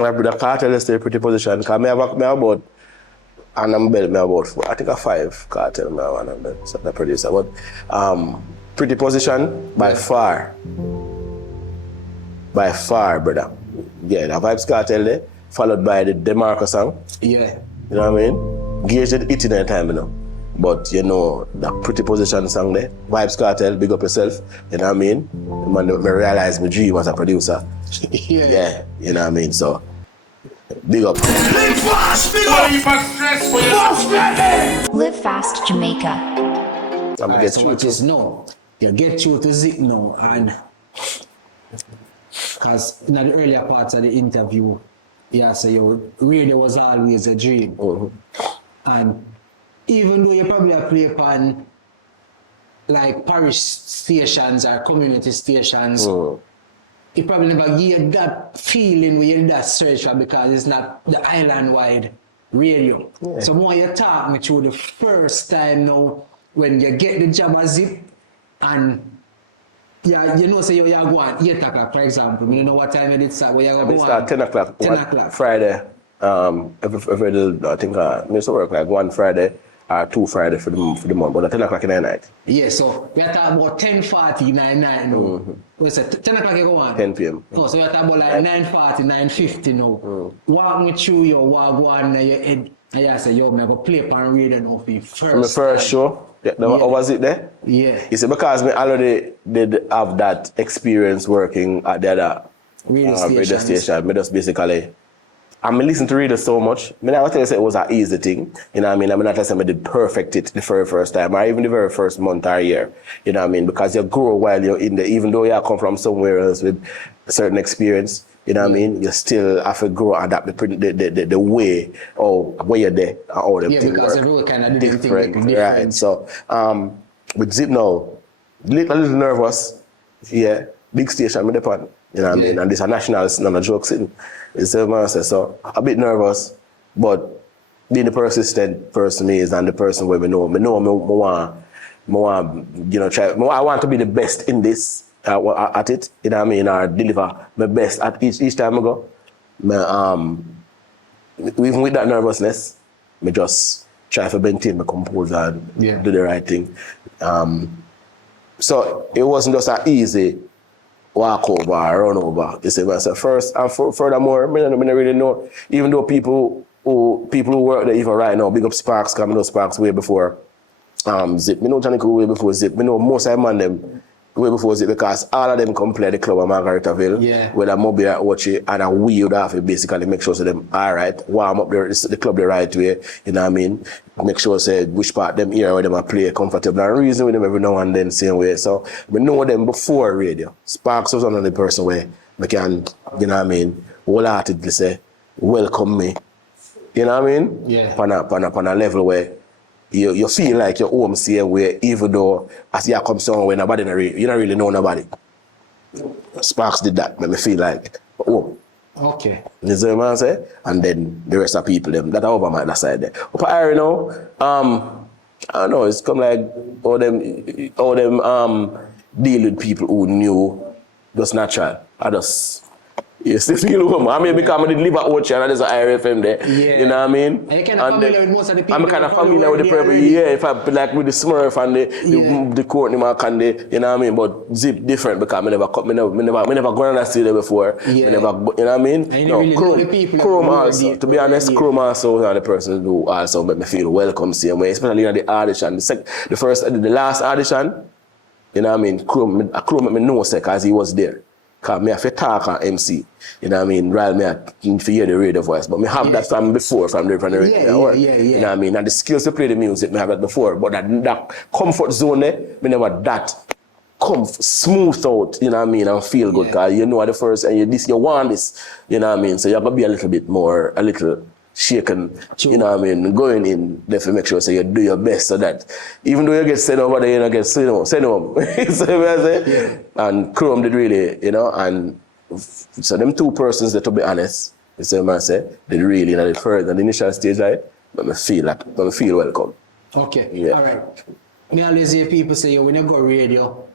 My brother Kartel is still pretty position, because I have about, and I'm belt, I about 4, I think a 5 Kartel, I have one belt, so the producer, but pretty position by far, brother. Yeah, the Vybz Kartel there, followed by the DeMarco song. Yeah. You know what I mean? Gage did it in a time, you know. But you know, the pretty position song there, Vybz Kartel, big up yourself, you know what I mean? Man, I realized my dream as a producer. Yeah, you know what I mean? So, big up. LiveFast Jamaica. I'm get so just know, you get you to Zip now, and because in the earlier parts of the interview, yeah, so your radio was always a dream. And even though you probably have played upon like parish stations or community stations, you probably never get that feeling when you're in that search for, because it's not the island-wide radio. So more you talk me through the first time now when you get the job at Zip, and yeah, you know, say you're going 8 o'clock, for example. You know what time it is? Where you're going to start 10 o'clock. 10 o'clock. Friday. Every I think I used to work like 1 Friday or 2 Friday for the month, but at 10 o'clock in the night. Yeah, so we are talking about 10:40 9 now. We say 10 o'clock you go on? 10 p.m. Oh, so we are talking about like 9:40, 9:50 now. Walk me through your walk on your head, and you say, yo, I'm going to play upon radio now for your first My first show. Yeah, how was it there? Yeah. You see, because I already did have that experience working at the other radio station. I just basically, I listen to radio so much. I never tell you it was an easy thing. You know what I mean? I'm not telling you I did perfect it the very first time, or even the very first month or year. You know what I mean? Because you grow while you're in there, even though you come from somewhere else with a certain experience. You know what I mean? You still have to grow and adapt the way or where you're there and all the things because work. everyone kind of Different. Right. So with Zip now, a little nervous. Yeah, big station with the pan. You know what I mean? And this is a national, it's not a joke sitting. It's a master. So a bit nervous, but being the persistent person is and the person where me want, you know, try. I want to be the best in this. At it, you know what I mean, or deliver my best at each time I go. Even with that nervousness, I just try to maintain my composure and do the right thing. So it wasn't just an easy walk over or run over. You see, myself first and furthermore, I don't really know. Even though people who work there even right now, big up Sparks, coming up Sparks way before Zip. Me know Johnny Cool way before Zip. Me know most of them way before Zip, because all of them come play the club at Margaritaville, whether Moby or Ochi, and we would have to basically make sure so them alright, warm up the club the right way, you know what I mean? Make sure say which part them here where them are play comfortable and reason with them every now and then same way. So we know them before radio. Sparks was one of the person where we can, you know what I mean, wholeheartedly say, welcome me. You know what I mean? Yeah. On a level where you feel like you're home same way, even though as you come somewhere nobody you don't really know nobody. Sparks did that, make me feel like home. Okay. You see what I'm saying? And then the rest of people them that are over my other side there. But I know, I don't know, it's come like all them deal with people who knew just natural. I just still feel home. I mean, because I did live at Ochi and there's an IRFM there. Yeah. You know what I mean? And you're kind of familiar with most of the people. I'm kind of familiar with the people. Yeah, if I like with the Smurf and the Courtney Mark and you know what I mean? But Zip different because I never gone on that studio before. Yeah. You know what I mean? And no, really Chrome also. To be honest, Chrome also is the person who also make me feel welcome same way, especially in the audition. The last audition, you know what I mean? Chrome make me know because he was there. Because I have to talk on MC, you know what I mean, rather me to hear the radio voice. But I have that from before, from the radio. You know what I mean? And the skills to play the music, I have that before. But that comfort zone there, I never that smooth out, you know what I mean, and feel good. Because you know at the first, and you want this, you know what I mean? So you have to be a little bit more, a little shaken, you know what I mean, going in there to make sure so you do your best so that even though you get sent over there, you don't get sent home. So what I say? And Chrome did really, you know, and so them two persons that, to be honest, you see what I say, did really, in the initial stage, right, but I feel welcome. Okay, all right. Me always hear people say, when you go radio,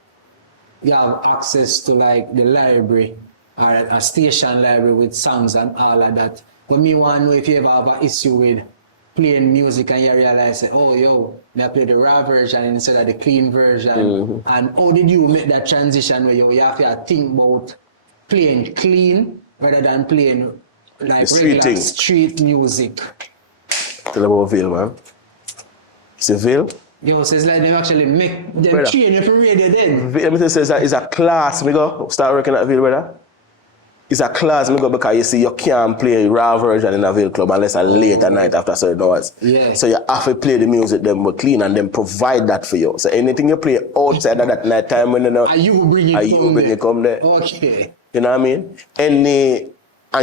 you have access to like the library or a station library with songs and all of that. But me want to know if you ever have an issue with playing music and you realize that, oh, yo, I play the raw version instead of the clean version. And how did you make that transition where you have to think about playing clean rather than playing like regular street music? Tell about Veil, man. See Veil? Yo, so it's like they actually make them train you for radio then. Let me tell you, it's a class, me go. Start working at Veil, brother. It's a class, me go, because you see, you can't play raw version in a Veil club unless it's late at night after certain hours. Yeah. So you have to play the music, them clean, and then provide that for you. So anything you play outside of that night time when you know, and you bring it come there. Okay. You know what I mean? And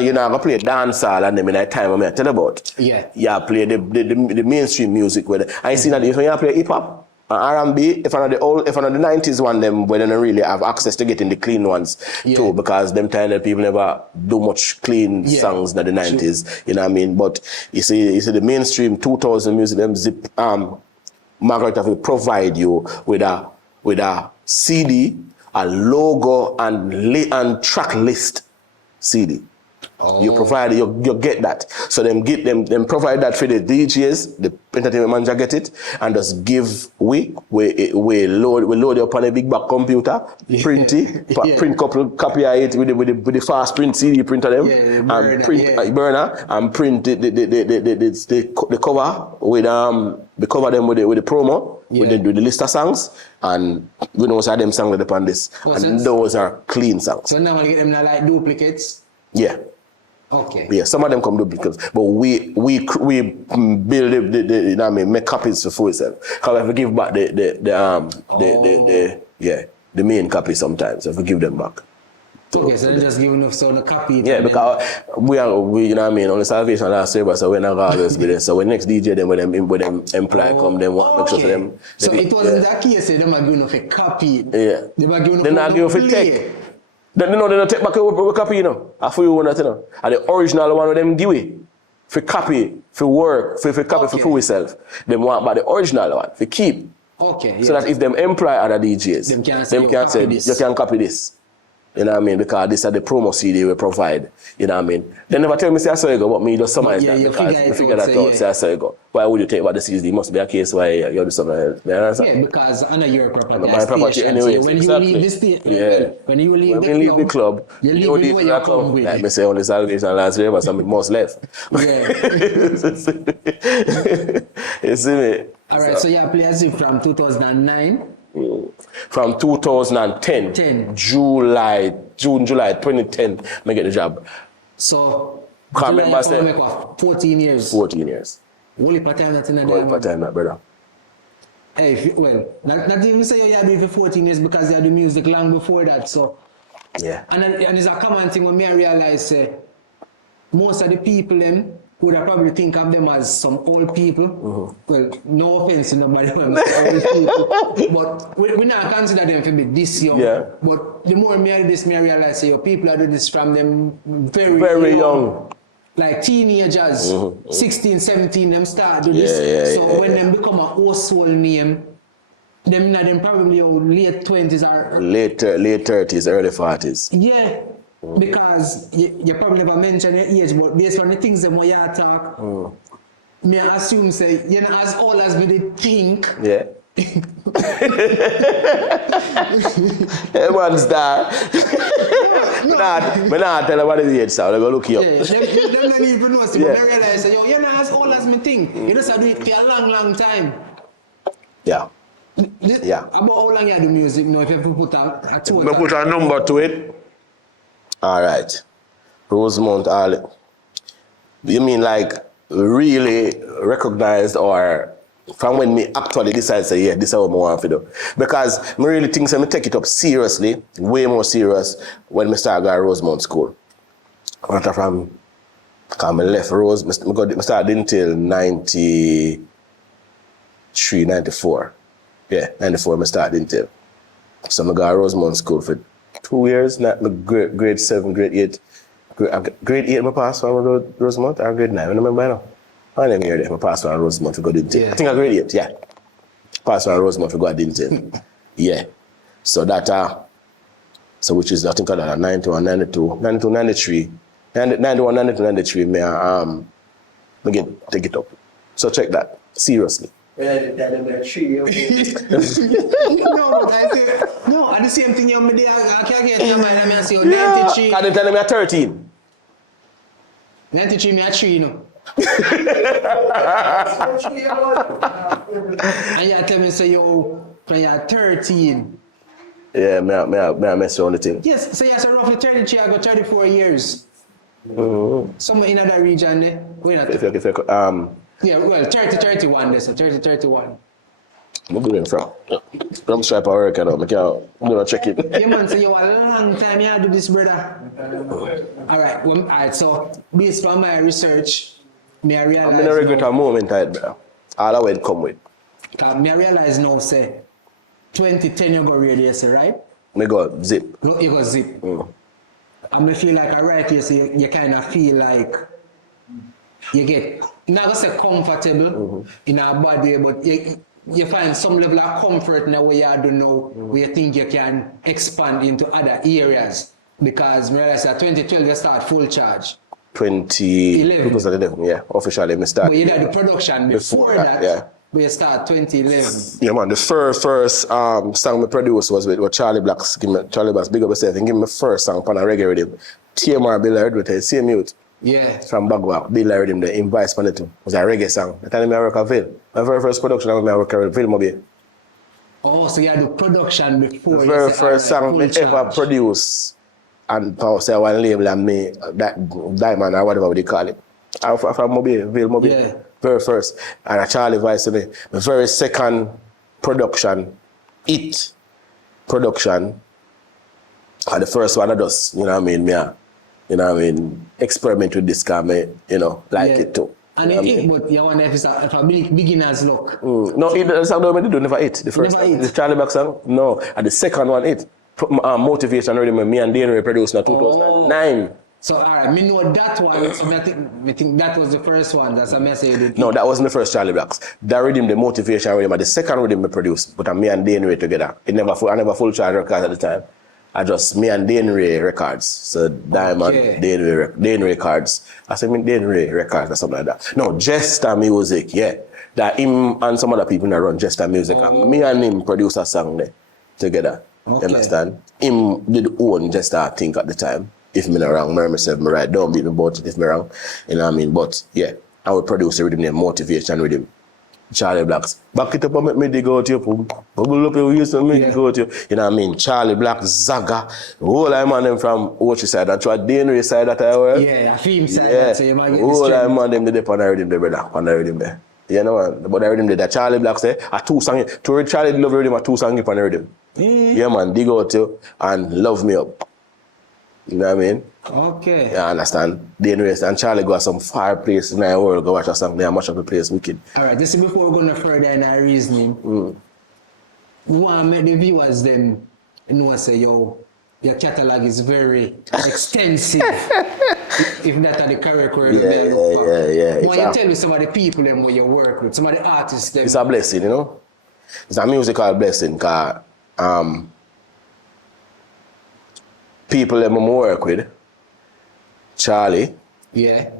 you're not going to play dancehall and them in that time I tell you about. Yeah. You play the mainstream music with it. I see that when you play hip hop and R&B, if I'm the 90s one, them when they don't really have access to getting the clean ones too, because them time that people never do much clean songs in the 90s. You know what I mean? But you see the mainstream 2000 music, them Margaret will provide you with a CD, a logo and track list CD. Oh. You provide, you get that. So them provide that for the DJs, the entertainment manager get it, and just give we load it up on a big back computer, print it, print copy of it with the fast print CD printer them, and print burner and print the cover with the cover them with the promo. With the list of songs, and we know some of them songs upon this, and those are clean songs. So now we get them like duplicates. Yeah. Okay. Yeah, some of them come duplicates, but we build the you know what I mean, make copies for itself. However, we give back the main copy sometimes. If we give them back. Okay, so they're just giving us a copy. Yeah, because we you know what I mean, on the Salvation last server, so we're not always be there. So when next DJ them when them employ come, them want make sure for them. So it wasn't that case, they were giving us a copy. Yeah. They were giving us they're not giving us a take. They don't take back a copy, you know. I feel you want that, you know. And the original one of them give it. For copy, for work, for copy for food itself. They want back the original one, for keep. Okay. So that if them employ other DJs, them can say you can copy this. You know what I mean? Because this is the promo CD we provide. You know what I mean? They never tell me say I saw you go, but me just summarize that because you figure that out, say I saw you go. Why would you take back the CD? It must be a case why you do something else. You understand? Yeah, because under your property. My property anyway. So when you leave the station, when you leave the club, you leave where you come with. Like me say only Salvation last year, but some most left. Yeah. You see me? Alright, so you play as if from 2009. From 2010, July 2010, I get the job. So, can't remember say 14 years. 14 years. Only part time that in a day. Only part time that, brother. Hey, well, not even say you do it for 14 years because you had the music long before that. So, yeah. And it's a common thing when me I realize most of the people them would I probably think of them as some old people. Well, no offense to nobody when old people, but we not consider them to be this young. Yeah. But the more me I do this, me I realize your people are doing this from them very young. Like teenagers, 16, 17, them start do this. So when them become a household name, them probably late 20s or late 30s, early 40s. Yeah. Because you probably never mention your age, but based on the things that you talk, me assume say you're not as old as we think. Yeah. Everyone's there. I'm not telling about the age, so I'm going to look you up. Yeah, them don't even know, so they realize that you're not as old as me think. You just do it for a long time. Yeah. About how long you do music now, if you put a total? I put a number to it. All right, Rosemont, you mean like really recognized or from when me actually decide say, yeah, this is what I want to do? Because I really think I take it up seriously, way more serious when I start going to Rosemont school. After from, because I left Rose, I started until 93, 94. Yeah, 94 I started until. So I go to Rosemont school for 2 years, not grade 7, grade 8. Grade 8 I passed on Rosemont, or grade 9, I don't remember now. I never heard that I passed on Rosemont to go to Dymond. I think I grade 8, yeah. Passed on Rosemont to go to Dymond. Yeah. So that So which is, I think, 91, 92, 92, 93, 91, 92, 93, me take it up. So check that, seriously. No, but at the same thing, I can't get your mind, I say, 93. Can't tell me at 13. 93, me at 3, you know. And you tell me, say, yo, when you're 13. Yeah, me I mess around the thing. Yes, so you're roughly 33, I got 34 years. Mm-hmm. Somewhere in that region, there. Yeah, well, 30, 31, there's a 30, 31. I'm going from stripe of work, I'm gonna check it. Yeah, man, so you a long time you do this, brother. Alright, so based on my research, me I realize. I'm in a regret a moment, brother. All I will come with. Me I realize now, say, 2010 you go radio, say, right? Me go zip. You go zip. And me feel like, alright, you kind of feel like you get, not gonna say comfortable in our body, but you find some level of comfort in the way you do now, where you think you can expand into other areas. Because I realize that 2012 you start full charge. 2011, yeah, officially me start. But you did the production before that, yeah. But you start 2011. Yeah, man, the first song me produced was with Charlie Blacks. Charlie Blacks, big up yourself, and give me my first song on a reggae rhythm. TMR Bill Heard with the same youth. Yeah. From Bagua, Bill Heard him, the Vybz Pt2. It was a reggae song. The time I work at Ville. My very first production, I work at Ville Mobile. Oh, so you had the production before. The very first song I ever produced, and Paul said one label and me, that Dymond or whatever they call it. I'm from Mobile, Ville Mobile. Yeah. Very first. And a Charlie Vybz to me. The very second production, production, and the first one I just, you know what I mean, experiment with this car, like it too. And but you want to have a beginner's luck. No, the song don't do never hit. The first song, the Charlie Black song, no. And the second one hit. Motivation rhythm, me and Dane produced in 2009. So alright, me know that one. So I think that was the first one. That's a message. No, that wasn't the first Charlie Blacks. That rhythm, the motivation rhythm, the second rhythm we produced, but me and Dane together. I never full charge records at the time. I just me and Dane records. So Dymond, Dane records. I said me Dane records or something like that. No, Jester Music, yeah. That him and some other people that run Jester Music. Me and him produce a song there together. You understand? Him did own Jester, I think, at the time. If me not wrong, me myself, me right, don't beat me about it if me wrong. You know what I mean? But yeah, I would produce a rhythm named Motivation Rhythm. Charlie Blacks. Back it up and make me dig out you. Bubble up your ears and make dig out you. You know what I mean? Charlie Black, Zaga, the whole I'm on them from Ochi side and try Dane side that I work. Yeah, a film side. Yeah. So you might get whole I'm on them the on the rhythm there, brother. On the rhythm there. You know, but the rhythm there, that Charlie Black say, a two song, to Charlie love rhythm, a two song on the rhythm. Yeah, man, dig out you and love me up. You know what I mean? Okay. Yeah, I understand. Dane and Charlie go to some far place in the world, go watch a song there, much of the place wicked. Alright, this is before we're going further in our reasoning. We want to make the viewers them know, say, yo, your catalog is very extensive. if that are the correct word. Yeah. When you tell me some of the people them where you work with, some of the artists them. It's a blessing, you know? It's a musical blessing, because people that I work with, Charlie, Vybz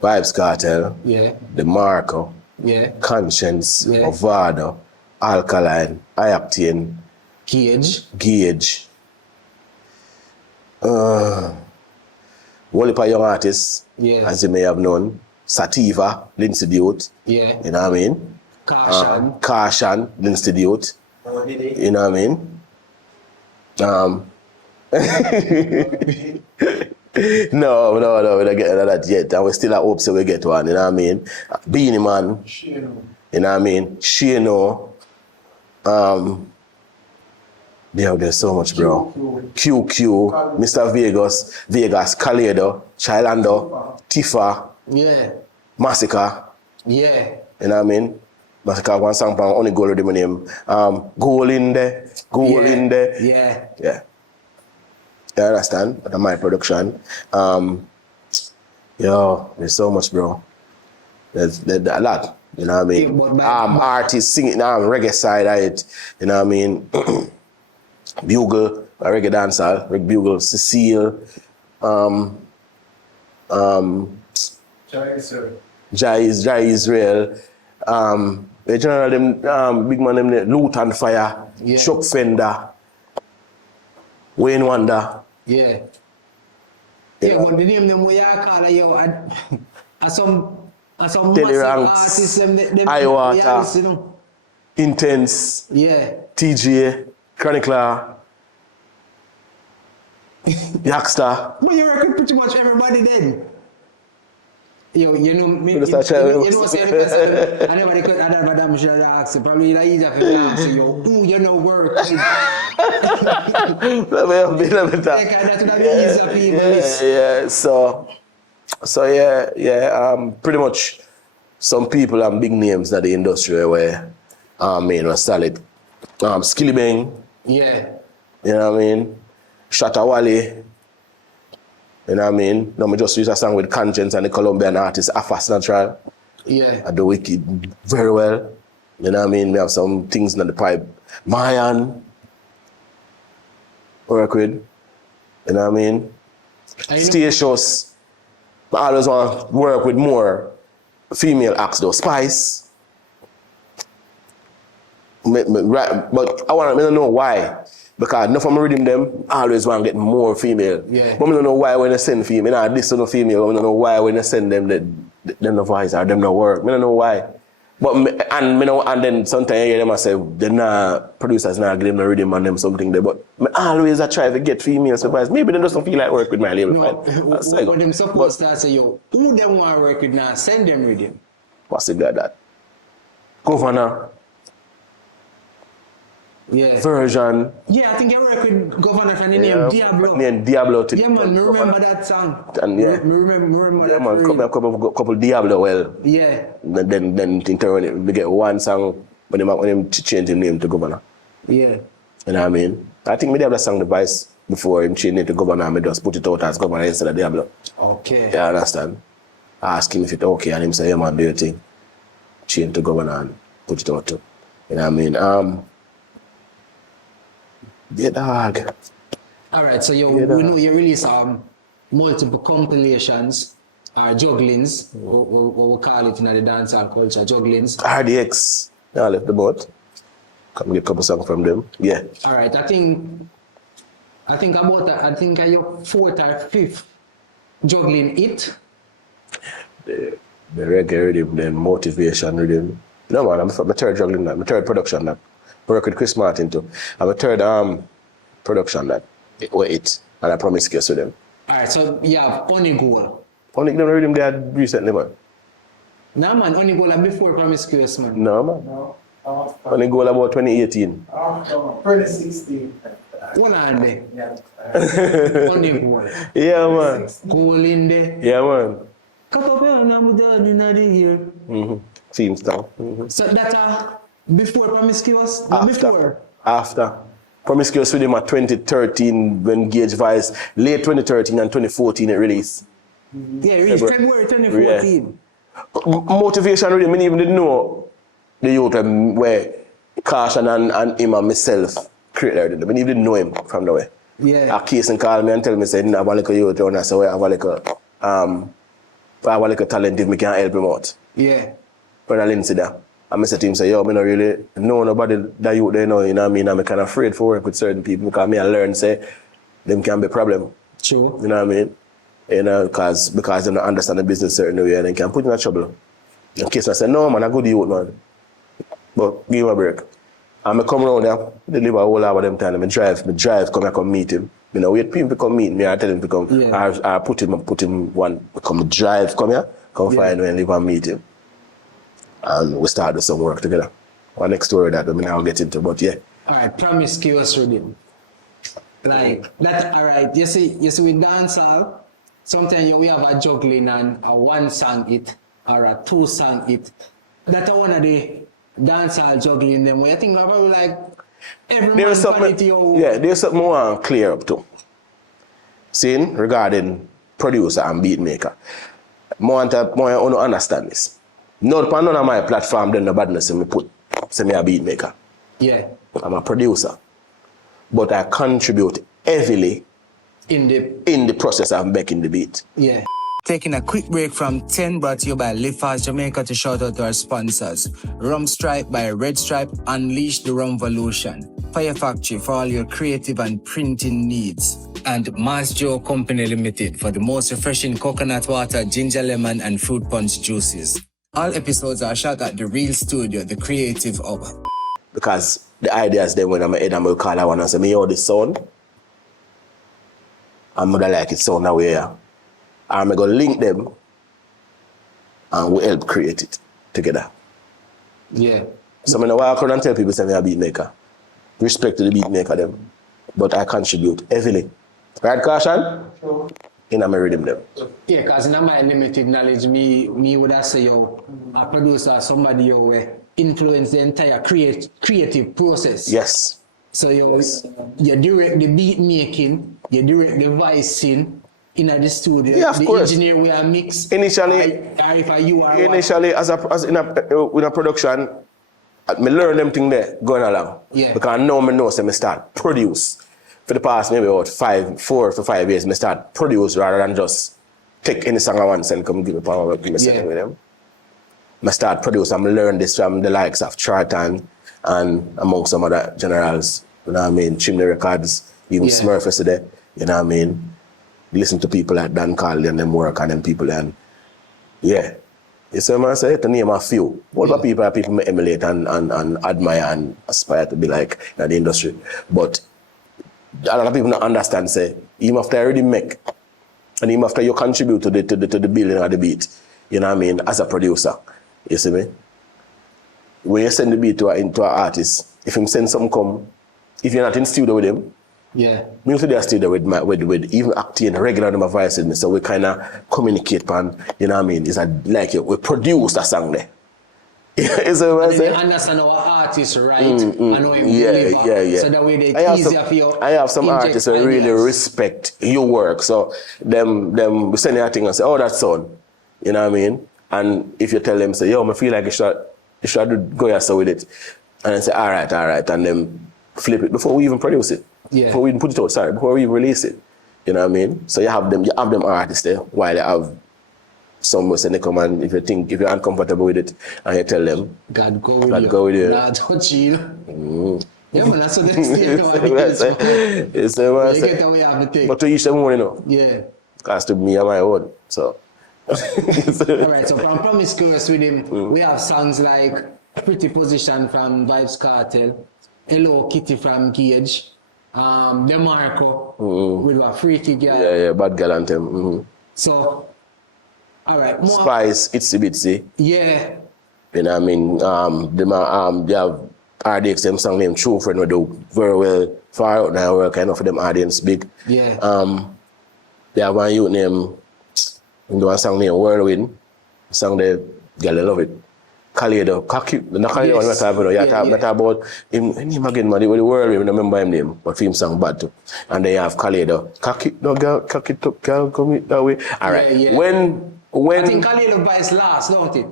Kartel, The Marco, Conscience, Mavado, Alkaline, Octane, Gauge. One of young artists, as you may have known, Sativa, Lindsay Dude, you know what I mean? Karshan, Lindsay Dude, you know what I mean? No, we don't get that yet, and we still have hopes that we get one, you know what I mean? Beanie Man, you know what I mean? Shino, there's so much, bro. QQ, Mr. Vegas, Kaledo, Chilando, Tifa, Massacre, you know what I mean? Massacre, one song from only goal with my name. Goal in there. Yeah. You understand? That's my production. There's so much, bro. There's a lot. You know what I mean? Artists singing, reggae side of it. You know what I mean? Bugle, a reggae dancer, Rick Bugle, Cecile, Jai Israel, the general them big man them Loot and Fire, Chuck Fender, Wayne Wonder. Yeah. Yeah, but the name them we are calling you and some massive artists them Iwater, you know. Intense, Yeah. TJ, Chronicler, Youngster. But you reckon pretty much everybody then. Yo, you know, me, you know, say I never could add Madame should ask. Probably like easier for me to ask you, who you know work. Like that yeah. So yeah. Pretty much some people and big names that the industry where was solid. Skilly Bang. Yeah. You know what I mean? Shatta Wally. You know what I mean? No, I just use a song with Conscience and the Colombian artist FYAH Natural. Yeah. I do wicked very well. You know what I mean? We have some things in the pipe. Mayan. Work with. You know what I mean? Stay shows. I always want to work with more female acts though. Spice. But I want to know why. Because enough of me reading them, I always want to get more female. Yeah. But I don't know why when they send female, I this to no female, I don't know why when they send them, them no voice or them no work. I don't know why. But and then sometimes I hear them I say, they're not, producers not give them no rhythm and them something there. But I always try to get female surprise. Maybe they just don't feel like work with my label. No, when them support start say, yo, who them want to work with now? Send them rhythm. Possibly like that. Governor. Yeah. Version. Yeah, I think I work with Governor and the name Diablo. Name Diablo. Yeah, man, I remember that song. And yeah. I remember yeah, that. Man, couple Diablo well. Yeah. Then in turn we get one song when him change his name to Governor. Yeah. You know what I mean? I think me Diablo sang the voice before him change it to Governor and me just put it out as Governor instead of Diablo. Okay. Yeah, I understand. I ask him if it's okay and him say, yeah man, do your thing. Change to Governor and put it out too. You know what I mean? Yeah, dog. All right, so we know you release multiple compilations or jugglings, what we call it in the dancehall culture, jugglings. RDX. I left the boat. Come get a couple songs from them. Yeah. All right, I think your fourth or fifth juggling it. The reggae rhythm, then motivation rhythm. No man, I'm my third juggling that, my third production that. I work with Chris Martin too. I'm a third production that it and I promiscuous with them. Alright, so you have Only Goal. Only them rhythm they had recently, man. No man, Only Goal before promiscuous, man. No man. No. Only Goal about 2018. 2016. Hold on there. Yeah. Only Goal. Yeah man. Goal in there. Yeah man. Couple of I'm done in the year. Themes down. So that's before promiscuous? After. Promiscuous with him at 2013 when Gage Vice, late 2013 and 2014 it released. Yeah, it released February 2014. Yeah. Motivation really, I even didn't know the youth where Caution and him and myself created it. I even didn't know him from the way. Yeah. A case and call me and tell me, say, I have a little youth and I say, well, I have a little talent if I can help him out. Yeah. When I didn't see that. And I said to him, say, yo, I don't really know nobody that you there know, you know what I mean? I'm kind of afraid for work with certain people because I learn, say, them can be a problem. True. You know what I mean? You know, because they don't understand the business certain way and they can put you in trouble. In case I say, no, man, I good youth, man. But give him a break. And I come around there, deliver a whole lot of them time. I drive, come here, come meet him. You know, wait people to come meet me, I tell him to come. Yeah. I put him one, come drive, come here, come find me and leave and meet him. And we started some work together. Our next story that we now get into, but yeah. All right, promiscuous rhythm. Like that. All right. You see, with dancehall, sometimes we have a juggling and a one song it or a two song it. That's one of the dancehall juggling them. I think we're probably like every there's man there's something I want to clear up too. Seeing regarding producer and beat maker, more to understand this. Not on none of my platform, then the badness me put, say me a beat maker. Yeah. I'm a producer. But I contribute heavily In the process of making the beat. yeah. Taking a quick break from 10 brought to you by LiveFast Jamaica to shout out to our sponsors. Rum Stripe by Red Stripe, unleash the Rumvolution. FYAH Factory for all your creative and printing needs. And JOE Company Ltd for the most refreshing coconut water, ginger lemon and fruit punch juices. All episodes are shot at the Real Studio, the Creative Hub. Because the ideas then when I'm head, I'm going to call that one and say, me hear this sound. I'm going to like it sound that way. Yeah. I'm going to link them and we help create it together. Yeah. So I'm going to walk around and tell people, say, I'm a beat maker. Respect to the beat maker them. But I contribute heavily. Right, Caution? Sure. In my rhythm them. Yeah, because in my limited knowledge, me would have say, yo, a producer, somebody, yo, influence the entire creative process. Yes. So you direct the beat making, you direct the voicing in the studio. Yeah, of the course. Engineer will mix. Initially, or if you are initially as in a production, me learn them thing there going along. Yeah. Because now me know so me start produce. For the past maybe about 4 to 5 years, me start produce rather than just take any song I want and come give me power give me something with them. I start produce and learn this from the likes of Chartan and among some other generals, you know what I mean, Chimney Records, even Smurf yesterday, you know what I mean. Listen to people like Dan Carly and them work and them people and yeah. You see what I say? To name a few. What about people may emulate and admire and aspire to be like in the industry. But a lot of people don't understand, say, even after I already make, and even after you contribute to the building of the beat, you know what I mean, as a producer, you see me? When you send the beat to an artist, if him send something come, if you're not in studio with him, yeah. me to the studio with even acting regular my voice in me, so we kind of communicate and you know what I mean, it's like we produce a song there. Is that what I say? Understand our artists, right? And how him deliver. Yeah. So that way they easier for you. I have some artists that really respect your work. So them we send you a thing and say, oh, that's son. You know what I mean? And if you tell them, say, yo, I feel like you should go yourself with it. And then say, all right. And then flip it before we even produce it. Yeah. Before we even put it out, before we even release it. You know what I mean? So you have them artists there while they have some say they come and if you're uncomfortable with it and you tell them God go with you. God touch you. Yeah, man, that's what they say. It's what I say. Get away of the thing. But to each them own, you know. Yeah. Because to me and my own. So alright, so from Promiscuous with him, we have songs like Pretty Position from Vybz Kartel, Hello Kitty from Gage, DeMarco with a freaky girl. Yeah, bad girl anthem. So alright, Spice, Itsy Bitsy. Yeah. You know what I mean? They have RDX, them song named True Friend, we do very well far out now, we're kind of for them audience big. Yeah. They have one youth named, do one song named Whirlwind. Song they girl they love it. Kaleido, not Kaleido one talk about him again, man, the Whirlwind, I remember him name, but film song bad too. And they have Kaleido, cock it up, girl, come it that way. Alright. Yeah. When I think Kaleido buys last, don't it?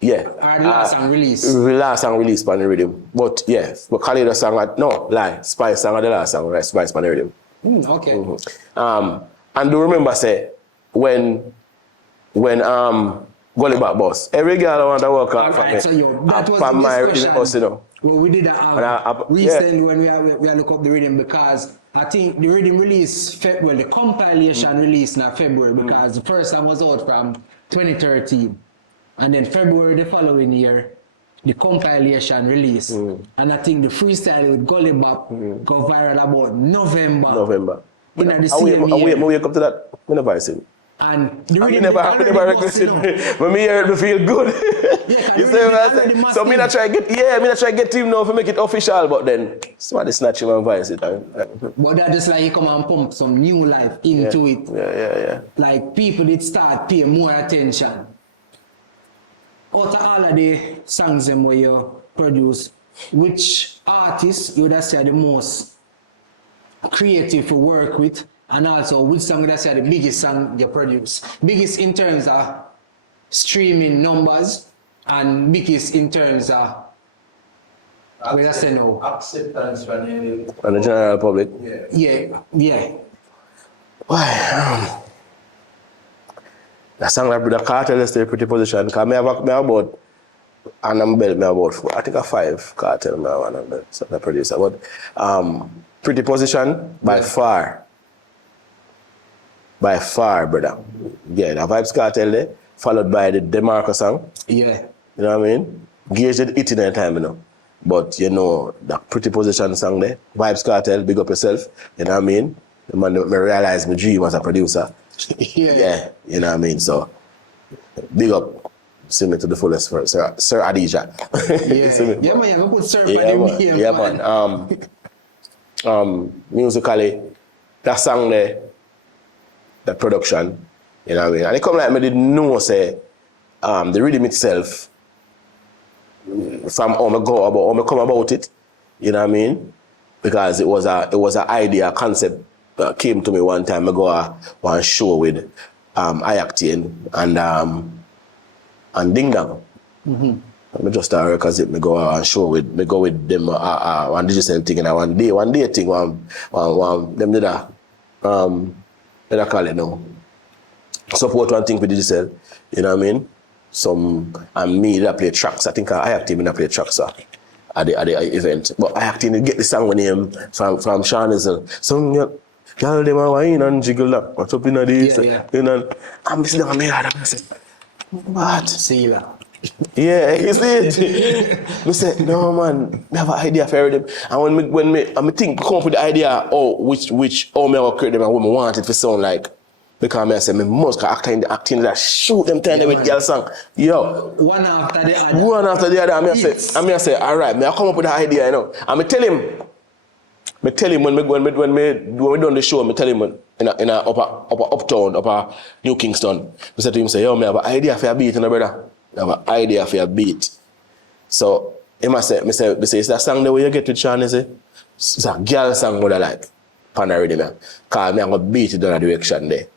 Yeah. Or the last song release. The last song released on the rhythm. But yeah, but Kaleido song no, lie. Spice song the last song, right? Spice on the rhythm. Okay. And do remember say when Gully Back Boss, every girl I want to work out for me. So that was the discussion. Bus, you know. Well, we did that recently when we look up the rhythm because I think the rhythm release, the compilation released in February because the first time was out from 2013. And then February the following year, the compilation release. And I think the freestyle with Gully Bop go viral about November. In the same year. I wake up to that, I never see it. And the rhythm never regret it. When me hear it, me feel good. Yeah, you see what I say? So me not try get him now to make it official, but then somebody snatch him and vice it. But that just like he come and pump some new life into it. Yeah. Like people did start paying more attention. Out of all of the songs them where you produce, which artists you would say are the most creative to work with, and also which song would say are the biggest song you produce? Biggest in terms of streaming numbers, and biggest in terms of We just say no. Acceptance from the general public. Yeah. Why? The song that the Kartel is still pretty position. Because me have about, and I'm belt, me about 4, I think a 5 Kartel, me have one belt, so the producer. But pretty position by far. By far, brother. Yeah, the Vybz Kartel there, followed by the DeMarco song. Yeah. You know what I mean? Gage did it in that time, you know. But you know, the pretty position song there, Vybz Kartel, big up yourself, you know what I mean? The man me realize my dream as a producer. Yeah, you know what I mean? So big up. See me to the fullest for Sir Adija. Yeah, man, I'm gonna put Sir by here. Yeah, man. Musically, that song there, the production, you know what I mean? And it come like me didn't know say the rhythm itself from how I go about how I come about it, you know what I mean? Because it was an idea, a concept that came to me one time. I go one show with Ayactin and Ding Dong. I just start work as it. Me go and show with them one digital thing and one day thing one them did a what I call it now. Support one thing with digital, you know what I mean? And me that play tracks. I think I active in play tracks at the event. But I active to get the song with him from Sean Izzle. Some girl them a wine and jiggle up. What's up in this? You know, I'm missing them and I say, what? See that. Yeah, you see it. I say, no man, I have an idea for them. And when me think come up with the idea, which how me create them and what I want it to sound like. Because I say, me must acting that shoot them turn with girl song. Yo. One after the other. I say, all right, I come up with the idea, you know. And I tell him when we done the show, I tell him in a uptown, upper New Kingston. I said to him, say, yo, I have an idea for a beat, you know, brother. I have an idea for a beat. So he must say, it's that song the way you get with Sean, is it? It's a girl song what I like. Pan already, man. Because I'm going to beat it down the direction there.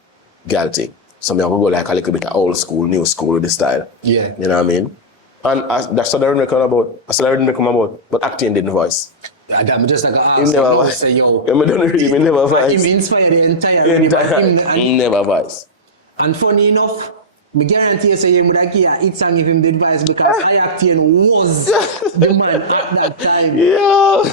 Girl thing. So I'm going to go like a little bit of old school, new school with the style. Yeah. You know what I mean? And that's what I didn't come about. That's what I didn't come about. But acting didn't voice. I'm just like ask never say, yo. I don't read him, never voice. Him inspired the entire never voice. And funny enough, I guarantee you say you would have hit song if him did advice because Ayactin was the man at that time. Yeah.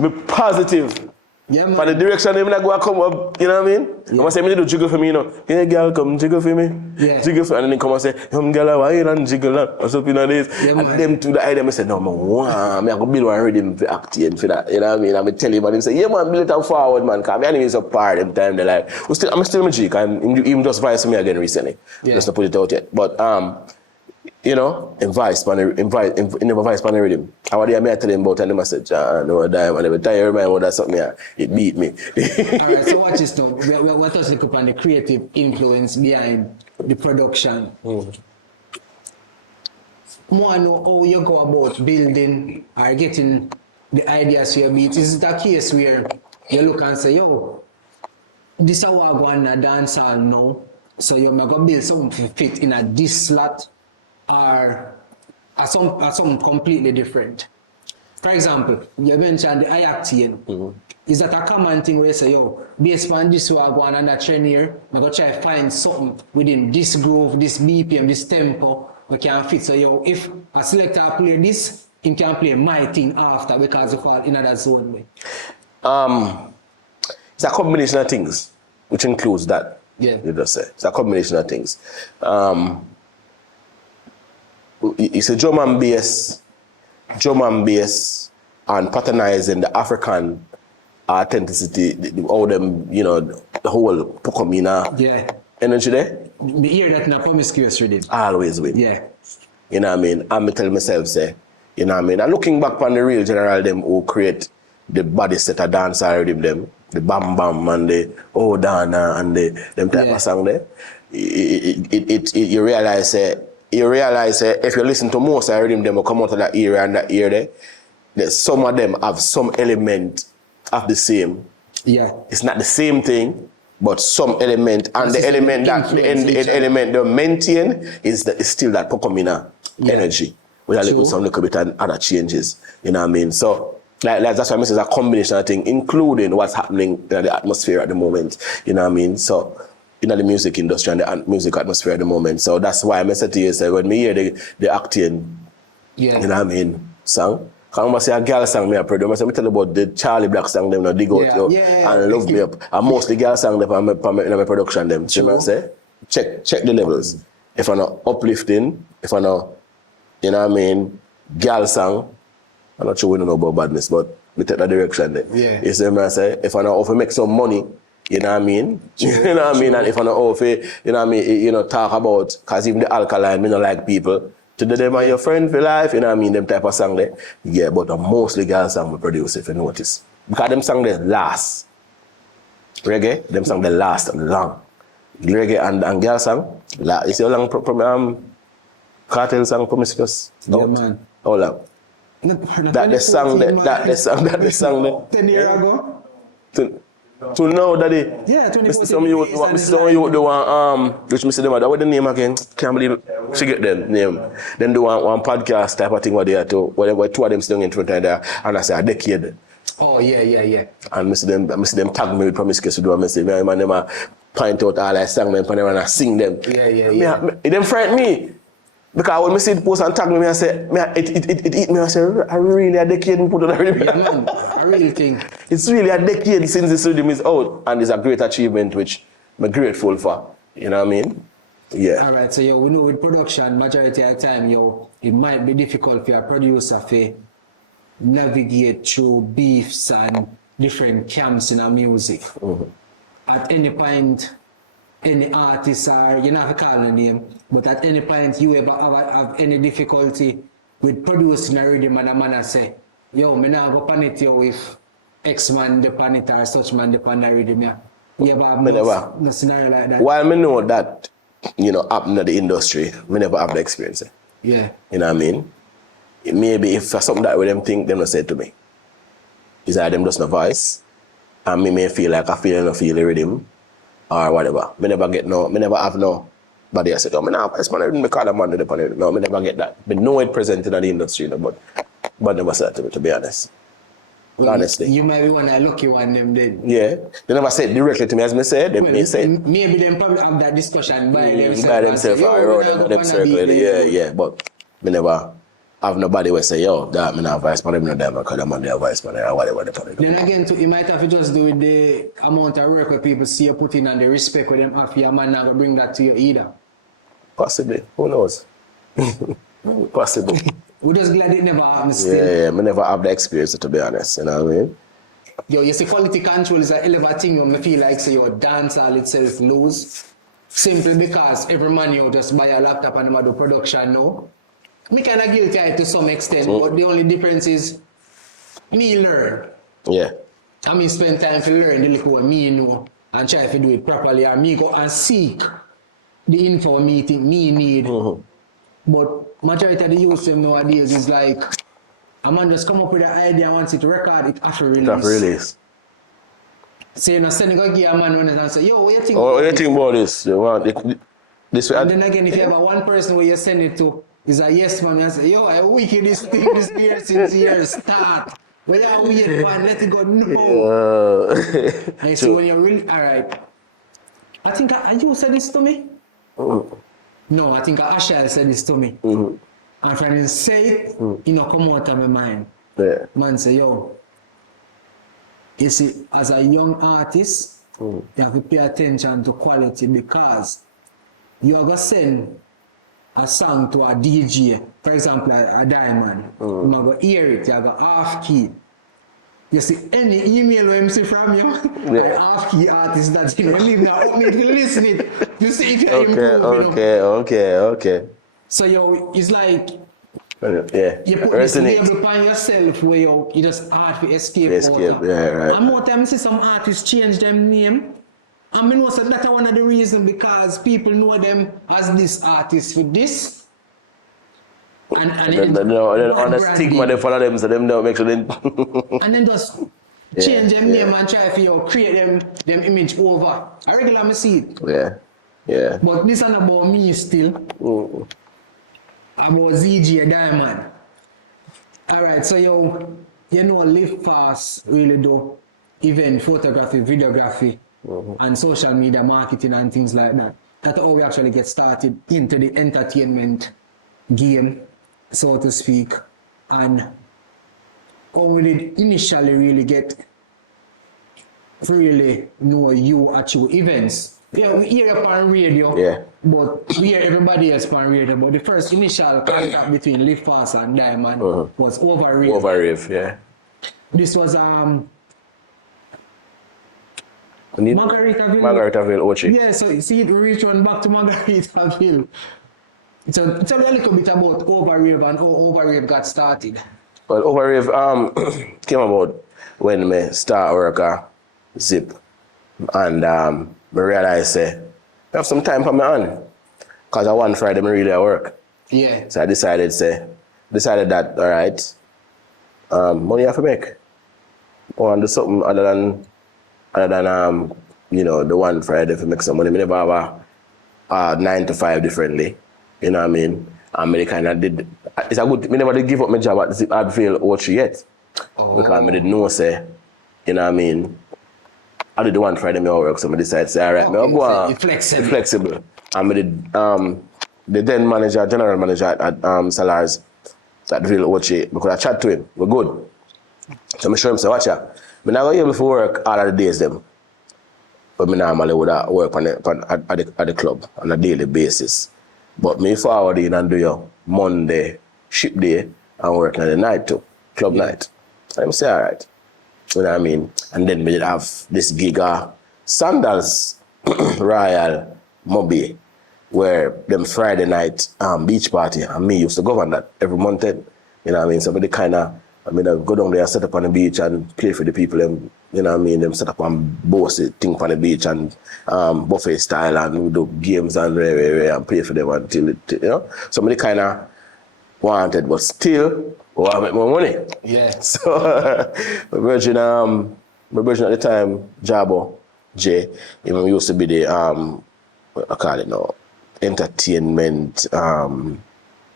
Be positive. Yeah, man. For the direction I'm not going to come up, you know what I mean? Yeah. I'm going to say, I do jiggle for me, you know. Yeah, girl, come jiggle for me. Yeah. Jiggle for me. And then come and say, girl, why you don't jiggle that? Or something like this. Yeah, and them to the idea, I say, no, man, I'm going to build one rhythm for acting for that. You know what I mean? I'm going to tell him, and he say, yeah, man, build it forward, man. Because my enemies are part of them time. They're like, I'm still in G, because he just voiced me again recently. Yeah. Just to put it out yet. But, you know, in the voice pan rhythm. I was there, I tell him about, and I said, no, Dymond, every time you remind me about something, it beat me. Alright, so watch this now. We're touching upon the creative influence behind the production. More know how you go about building or getting the ideas for your beats. Is it a case where you look and say, yo, this is how I go on a dance hall now, so you're going to build something to fit in a this slot, or something completely different? For example, you mentioned the Ayactin. Is that a common thing where you say, yo, based on this way I go on and that trend here, I'm going to try to find something within this groove, this BPM, this tempo, we can fit. So, yo, if a selector play this, he can play my thing after because you fall in another zone way. It's a combination of things, which includes that. Yeah. You just say. It's a combination of things. It's a drum and bass, and patronizing the African authenticity, all them, you know, the whole Pokomina energy there. Me hear that in a promiscuous rhythm. Always win. Yeah. You know what I mean? I'm tell myself, say, you know what I mean? And looking back on the real general, them who create the body set of dance rhythm, them, the bam bam and the oh dana and them type of song there, you realize if you listen to most of them will come out of that area and that area there, some of them have some element of the same. Yeah. It's not the same thing, but some element, and the element that the element they maintain is still that Pokomina energy. with a little, some little bit and other changes. You know what I mean? So like that's why I say it's a combination of things, including what's happening in the atmosphere at the moment. You know what I mean? So in the music industry and the music atmosphere at the moment. So that's why I said to you, say, when me hear the acting, you know what I mean, song. Because I say a girl song me a produce. I say, me tell you about the Charlie Black song them, dig out and love me up. And mostly girl song them in my production them. You know what I say? Check the levels. If I'm not uplifting, if I'm not, you know what I mean, girl song, I'm not sure we don't know about badness, but we take that direction there. Yeah. You see what I say? If I know if we make some money, you know what I mean? You know what I mean? And if I know if we, you know what I mean, you know, talk about, because even the Alkaline, me not like people, to them are your friend for life, you know what I mean? Them type of song there. Yeah, but mostly girl song we produce, if you notice. Because them song they last. Reggae, them song they last long. Reggae and girl song, you see how long Kartel song Promiscuous? Yeah, man. How long? That the song there. 10 years ago? To know that Yeah, 2014. some you the one which Mr. Them what the name again? Can't believe she get them name. Then do one podcast type of thing where they are to where two of them still in front of there and I say a decade. Oh yeah. And Mr. Them tag me with Promiscuous to do a message. Man them point out all I sang them and I sing them. Yeah. It them frighten me. Because when I see the post and tag me, I say, it eat me. I say, I really a decade and put it already. Yeah, man, I really think. It's really a decade since this rhythm is out, and it's a great achievement which I'm grateful for. You know what I mean? Yeah. All right, so we know with production, majority of the time, it might be difficult for a producer to navigate through beefs and different camps in our music. At any point, any artist or you know have to call a name, but at any point you ever have any difficulty with producing a rhythm and a man say, yo, me now go pan it with X man the pan it or such man the pan the rhythm. You ever have no scenario like that? While me know that, you know, happen in the industry, we never have the experience. Yeah. You know what I mean? Maybe if something that with them think, them not say to me. Is that them just no voice, and me may feel like I feel the rhythm. Or whatever. Me never have nobody I said, oh, me now voice man, me call a man to the no, me never get that. Me know it present in the industry, you know, but never said to me, to be honest. Well, honestly. You might be one of the lucky one them then. Yeah. They never said directly to me as me said, they may say. Maybe them probably have that discussion by themselves. By themselves, or them circle, yeah. But me never have nobody will say, yo, that me not voice man, me not because I'm on their voice man, or whatever they call it. Then again, too, you might have to just do with the amount of work where people see you put in and the respect with them after your man not going to bring that to you either. Possibly. Who knows? Possible. We're just glad it never happened still. Yeah, me never have the experience, to be honest, you know what I mean? Yo, you see, quality control is a hell of a thing when I feel like say your dancehall itself lose. Simply because every man you just buy a laptop and do production now. Me kind of guilty to some extent, but the only difference is me learn. Yeah. I mean spend time to learn the little what me know and try to do it properly, and me go and seek the info me think me need. But majority of the youth nowadays is like a man just come up with an idea, wants it to record it after release. So you know, send go give a man one and say, yo, what you think? Oh, what you think about this? You want this way? And then again, if you have one person where you send it to is a yes man, and say, yo, I wicked this thing this year since year start. Well, yeah, weird man, let it go. No. And so when you're really alright. I think you said this to me? No, I think Ashel said this to me. And when he say it, you know, come out of my mind. Yeah. Man say, yo, you see, as a young artist, you have to pay attention to quality because you are going to send a song to a DJ, for example, a Dymond. You're going to hear it, you're going to half key. You see, any email or MC from you, half key artist that's in the leave now, open it, listen it. You see if you're improving. Okay. So yo, it's like, yeah. you put this label upon yourself where you just hard to escape. Right. And more time I see some artists change them name. And I know so that's one of the reasons because people know them as this artist with this. And then on the stigma they follow them, so them don't make sure they and then just change them name and try to create them image over. I regularly see it. Yeah. But this is about me still. about ZG Dymond. Alright, so you know LiveFast really do event photography, videography, and social media marketing and things like that. That's how we actually get started into the entertainment game, so to speak. And how we did initially really get to really know you at your events. Yeah, we hear upon radio, but we hear everybody else upon radio. But the first initial contact between LiveFast and Dymond was over rave. Over rave, yeah. This was Margaritaville, Ochi. Yeah, so see, it reach on back to Margaritaville. So tell me a little bit about over rave and how over rave got started. Well, over rave came about when I start work at Zip, and I realized I have some time for my own, because I one Friday I really at work. Yeah. So I decided that all right, money I have to make. I want to do something other than you know, the one Friday to make some money. I never have a 9 to 5 differently. You know what I mean? And I kind of did. It's a good. I never did give up my job at Zip Adville Ochi yet, because I didn't know say, you know what I mean. I did the one Friday me work, so I decided say, all right, me go on. Flexible. And I did the then manager, general manager at Salars at Ville Ochi, because I chat to him. We're good. So I show him say, watch out. I not able to work all of the days them, but I normally would work at the club on a daily basis. But me forward in and do your Monday ship day and work on the night too, club night. And I say, all right. You know what I mean? And then we did have this gig Sandals Royal Mobile, where them Friday night beach party, and me used to govern that every month. You know what I mean? So they kind of, I go down there, set up on the beach and play for the people. Them, you know what I mean? Them set up and boss it, thing on the beach and buffet style, and we do games and play for them until it, you know. So they kind of wanted, but still, I make more money. Yeah. So my virgin at the time, Jabo J, even used to be the I call it now, entertainment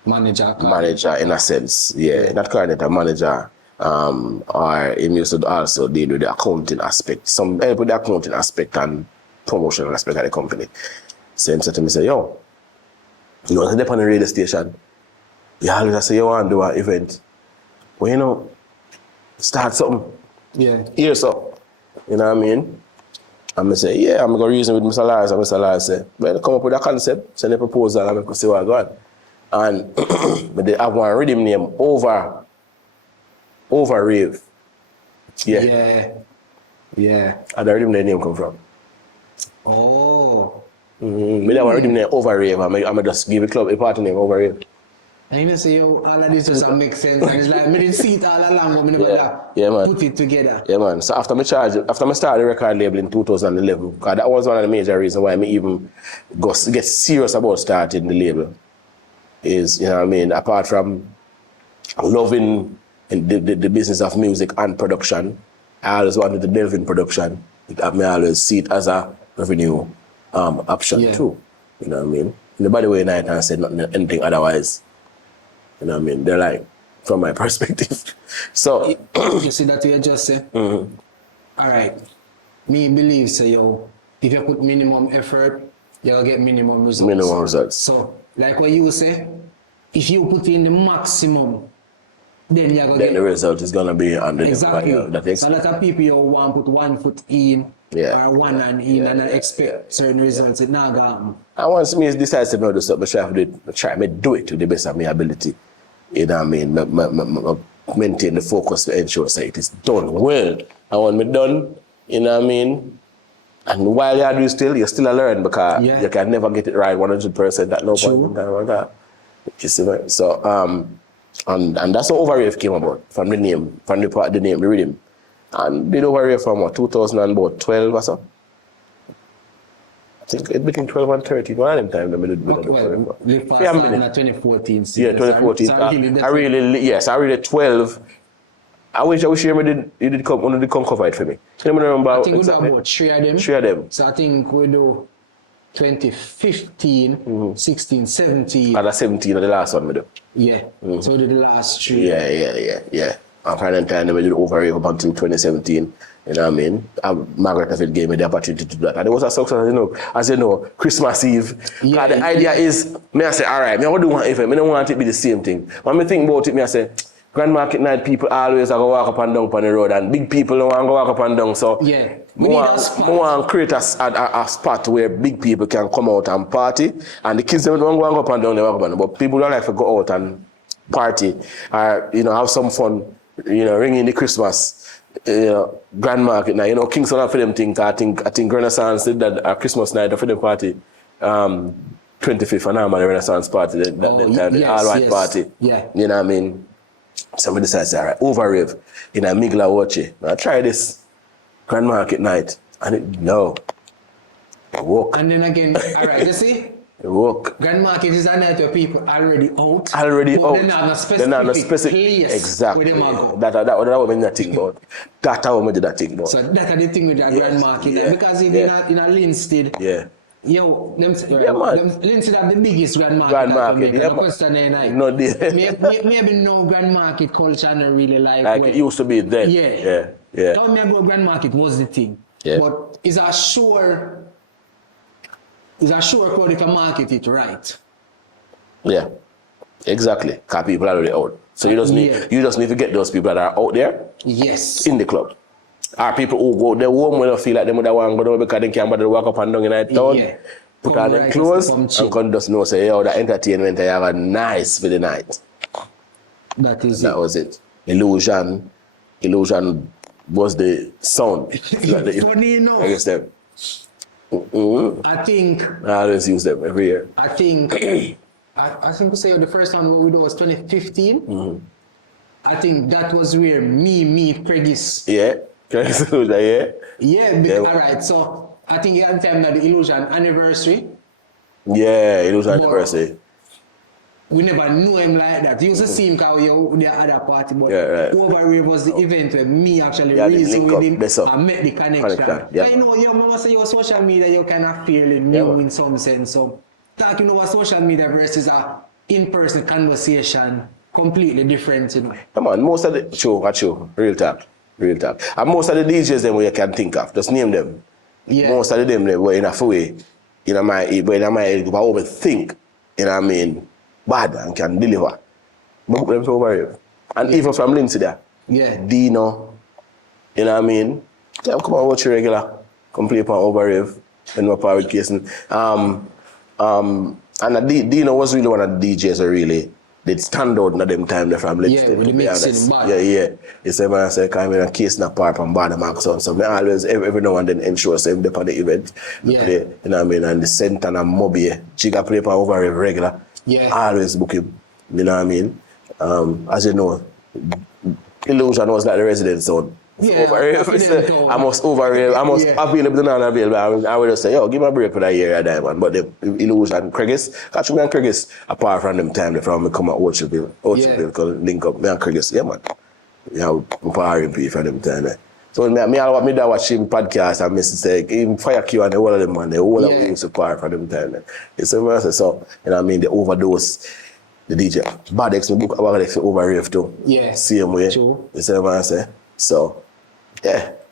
manager in a sense. Yeah, not calling it a manager. Or he used to also deal with the accounting aspect, some help with the accounting aspect and promotional aspect of the company. So he said to me, say, yo, you know, step on the radio station. You always say you want to do an event. Well, you know, start something. Yeah. Hear something. You know what I mean? And I say, yeah, I'm going to reason with Mr. Lars. And Mr. Lars said, well, come up with a concept, send a proposal, and I can see what I got. And but they have one rhythm name, Over Rave. Yeah. Yeah. And the rhythm name come from. Oh. But that one rhythm name, Over Rave. I'm just give a club a party name, Over Rave. And you know, say, yo, all of this doesn't make sense. And it's like, I didn't see it all along, but I never put it together. Yeah, man. So after I started the record label in 2011, because that was one of the major reasons why I even get serious about starting the label. Is, you know what I mean, apart from loving the business of music and production, I always wanted to delve in production. I always see it as a revenue option too. You know what I mean? Nobody way night and said anything otherwise. You know what I mean? They're like, from my perspective. So you see that you just say? All right. Me believe, say, yo, if you put minimum effort, you'll get minimum results. Minimum results. So, like what you say, if you put in the maximum, then you're going to get... the result is going to be under exactly. the So a lot of people you want to put 1 foot in or one hand in and expect certain results. It not going to happen. And once me decide to do something, I try to do it to the best of my ability. You know what I mean? Maintain the focus to ensure that it is done well. And when it's done, you know what I mean? And while you do still, you still learn, because you can never get it right 100% at no point in time like that. You see, right? So, and that's how Overrave came about, from the name, the name, the rhythm. And did Overrave from 2012 or so. I think it between 12 and 13, one of them time. LiveFast in 2014. Yeah, 2014. I really 12. I wish you did come cover it for me. You remember I think exactly? we do about 3 of them. 3 of them. So I think we do 2015, 16, 17. And 17 the last one we do. Yeah. So we did the last 3. Yeah. And for that time, we did overrave up until 2017. You know what I mean? Margaret of it gave me the opportunity to do that. And it was a success, as you know, Christmas Eve. Yeah, the idea is, I say, all right, I don't want it, I don't want it to be the same thing. When I think about it, I say, Grand Market night people always are going to walk up and down on the road, and big people don't want to walk up and down. So yeah, we want to create a spot where big people can come out and party, and the kids don't want to walk up and down, they walk up and down. But people don't like to go out and party, or have some fun, ringing the Christmas. Grand Market night, Kingston for them think. I think Renaissance did that Christmas night for the party, 25th, and I'm at the Renaissance party, the all-white party. Yeah. You know what I mean? Somebody says, all right, overrave in a Migla Watch. Now try this Grand Market night, and it work. And then again, all right, you see? It work. Grand Market is a night where people already out. They're not a specific place. Exactly. Where they might go. That's what I mean think about. That's how I did that thing about. So that's the thing with the Grand Market. Yeah. Because if in a Linstead, Linstead have the biggest Grand Market. Grand Market, No question night. No, maybe no Grand Market culture not really like it used to be then. Yeah. Don't me go Grand Market was the thing. Yeah. But it's a sure how they can market it right. Yeah, exactly. Because people are already out. So you just need to get those people that are out there. Yes. In the club. Or people who go there home when they feel like they would want to go down because they can't bother to walk up and down in the town. Yeah. Put on their clothes and can just know say, the entertainment I have a nice for the night. That was it. Illusion was the sound. Funny enough. I guess them. I think I always use them every year. I think we say the first one we did was 2015. I think that was where me meet Craigis. Yeah. All right. So I think at the time that the Illusion anniversary. Yeah, Illusion anniversary. We never knew him like that. You used to see him because we were the other party, but Overrave was the event where me actually reasoned with him and met the connection. Yeah. I know your mama say your social media, you kind of feeling new in some sense. So talking about social media versus a in-person conversation, completely different, Come on, most of the real talk. And most of the DJs them where you can think of, just name them. Yeah. Most of them were in a way, my head, I overthink, what I mean, bad and can deliver. But them to Overrave. And even from Lindsay there. Yeah. Dino, what I mean? Them come and watch you regular, come play upon Overrave, and no power case. And Dino was really one of the DJs who really did stand out in them time there from Lindsay. Yeah, with the mixing bad. Yeah. It's a man say, come in a case in a park and bad marks on. So I always, every now and then ensure them they on the event. Yeah. Play, what I mean? And the center and Moby, Chica play upon Overrave regular. Yeah. Always book him. You know what I mean? As you know, Illusion was like the resident zone. Yeah, Overrave. I must Overrave. I must available, not available. I will just say, give me a break for that year at Dymond. But the Illusion, Craigis, catch me and Craigis, apart from them time, from me come at Orchardville, link up, me and Craigis, yeah man. I'm RMP for them time. So me that watch him podcast and say, him FYAH and the whole of them man, the whole of them used to par for them time. It's a so, the overdose, the DJ. Bad X, me book about X Overrave too. Yeah. Same way. True. You see what I say? So,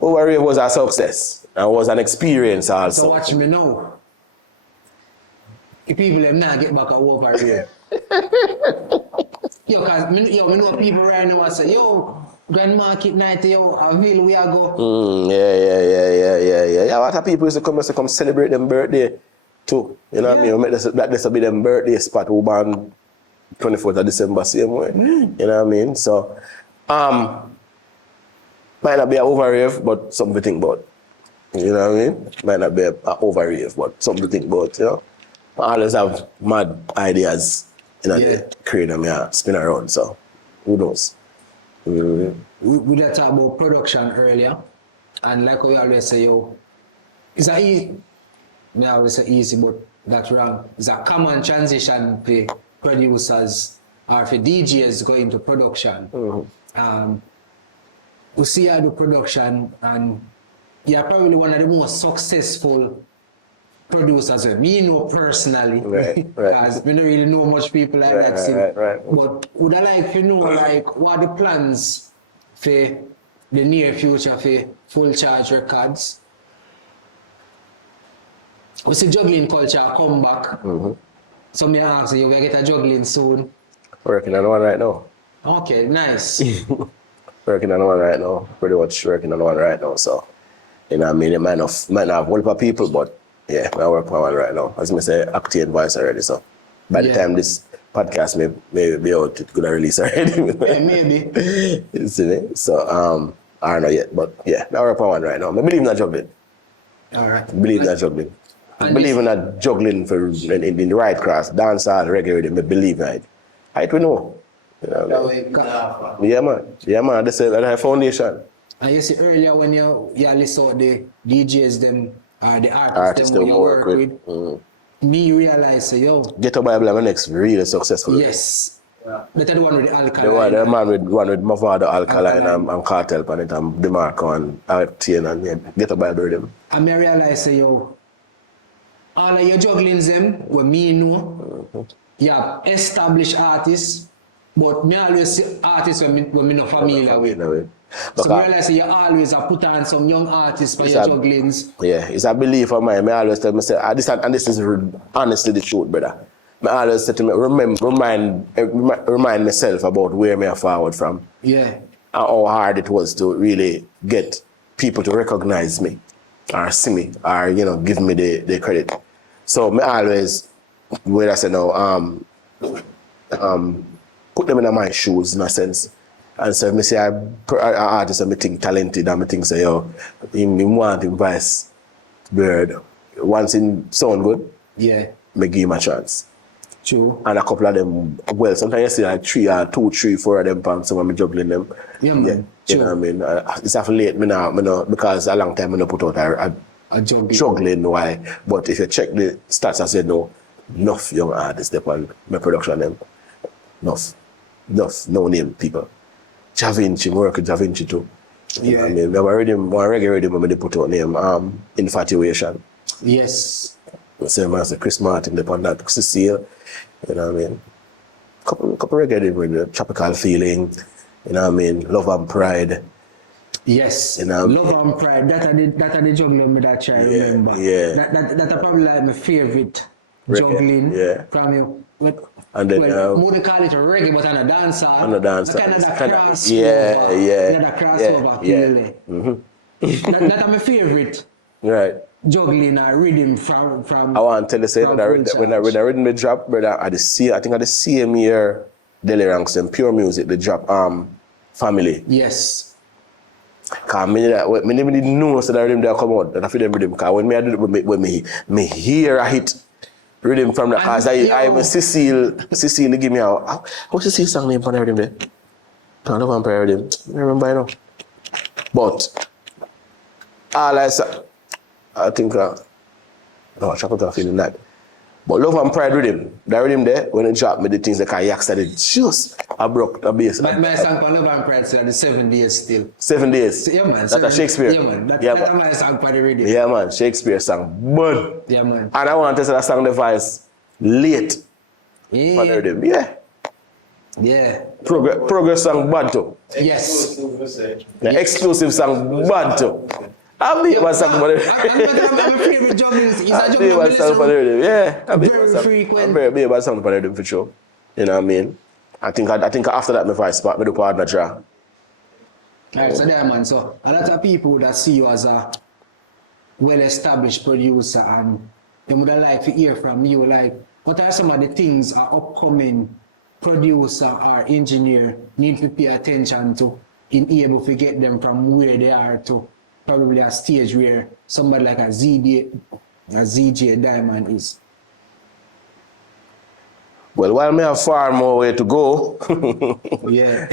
Overrave was a success and was an experience also. So watch me now. If people them not get back at Overrave. Cause me know people right now say, Grand Market night, I feel we are go. Yeah. A lot of people used to come celebrate them birthday too. You know what I mean? We make this be them birthday spot who born 24th of December same way. You know what I mean? So might not be an Overrave, but something to think about. You know what I mean? Might not be an Overrave, but something to think about, I always have mad ideas the crane and spin around, so who knows? We did talk about production earlier, and like we always say, it's a easy. I always say easy, but that's wrong. It's a common transition for producers or for DJs going into production. We see how the production, and you're probably one of the most successful producers me know personally. Right. Because we don't really know much people like that. See. Right. But would I like to know like what are the plans for the near future for Full Charge Records? We see juggling culture come back. So me ask you, we get a juggling soon. Working on one right now. Okay, nice. Working on one right now. Pretty much working on one right now. So, you know what I mean? It might not have a whole lot of people, but yeah, I work on one right now. As I say, Octane voice already. So, by the time this podcast may be out, it's gonna release already. Yeah, maybe. You see me? So, I don't know yet, but yeah, I work on one right now. I believe in that juggling. All right. I believe in that juggling. I believe in that juggling for in the right class, dancehall, reggae rhythm. I believe in it. I don't know. You know what I mean? Yeah, man. That's a foundation. And you see earlier when you list out the DJs, them, the artists them you work with, me realize, yo. Ghetto Bible, I'm next really successful. Yes. That's the one with the Alkaline. The man with Mavado, Alkaline and Kartel on it, and DeMarco and Alkaline and Ghetto Bible rhythm. And me realize, yo, all of your jugglings them, what me know, you have established artists, but me always see artists when me not familiar with. So I realize you always put on some young artists for your jugglings. Yeah, it's a belief of mine. I always tell myself, and this is honestly the truth, brother. I always say to me, remind myself about where me are forward from. Yeah. And how hard it was to really get people to recognize me, or see me, or give me the credit. So me always, where I say now, put them in my shoes in a sense. And so I say an artist I think talented and I think say he want him voice bird. Once in sound good, me give him a chance. True. And a couple of them, well, sometimes you see like 2, 3, 4 of them pumps, some of me juggling them. Yeah, man. You know what I mean? It's after late me now, because a long time I put out a juggling why. But if you check the stats, I said no, enough young artists on my production them. Enough, no name people. Ja Vinci, work with Ja Vinci too. You know what I mean? We have a reggae rhythm when they put out name, Infatuation. Yes. Same as Chris Martin, upon that, Cecile, you know what I mean? Couple reggae rhythm with Tropical Feeling, you know what I mean? Love and Pride. Yes, you know, Love and Pride, that are the juggling me that I remember. Yeah. That are probably like my favorite juggling from you. And then more they call it a reggae, but on a dancer. On a dancer. Kind of crossover. Another crossover feeling. That are my favorite. Right. Juggling a rhythm from. I want to tell you, say that when I rhythm the drop, brother, I think at the same year, Deli Ranks and Pure Music, the drop Family. Yes. Cause me didn't know so that rhythm they come out. That I feel them rhythm. Cause when me I do when me hear a hit. Rhythm from the cause I was Cecile give me out. What's the song name for the rhythm there? I don't know rhythm. I remember I know. But all I think Tropical Feeling that. But Love and Pride rhythm, that rhythm there, when it dropped me the things like I started just I broke the bass. My song for Love and Pride still the 7 days still. 7 days. Yeah man. That's a Shakespeare. Yeah man. That's my song for the rhythm. Yeah man, Shakespeare song. But yeah man. And I want to say that song device late. Yeah. For the rhythm. Yeah. Yeah. Progress song bad too. Yes. The exclusive song bad too. I'm a song for the rhythm. I'm a favorite juggler. It's a juggler. Yeah. Very frequent. I'm very bad song for the rhythm for sure. You know what I mean? I think after that, my voice spot, me do partner draw. Right, so there, man. So a lot of people that see you as a well-established producer, and they would like to hear from you. Like, what are some of the things an upcoming producer or engineer need to pay attention to in able to get them from where they are to probably a stage where somebody like a ZJ Dymond is? Well, while I have far more way to go,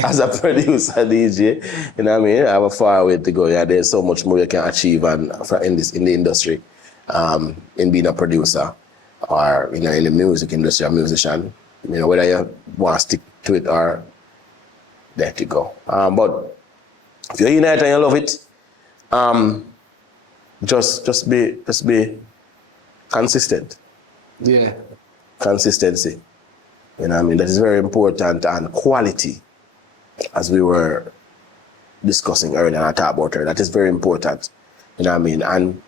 as a producer, DJ, you know what I mean? I have a far way to go. Yeah, there's so much more you can achieve in the industry, in being a producer, or in the music industry, a musician. You know, whether you want to stick to it or let it go. But if you're in it and you love it, just be consistent. Yeah. Consistency. You know what I mean? That is very important, and quality, as we were discussing earlier and I talked about her, that is very important. You know what I mean? And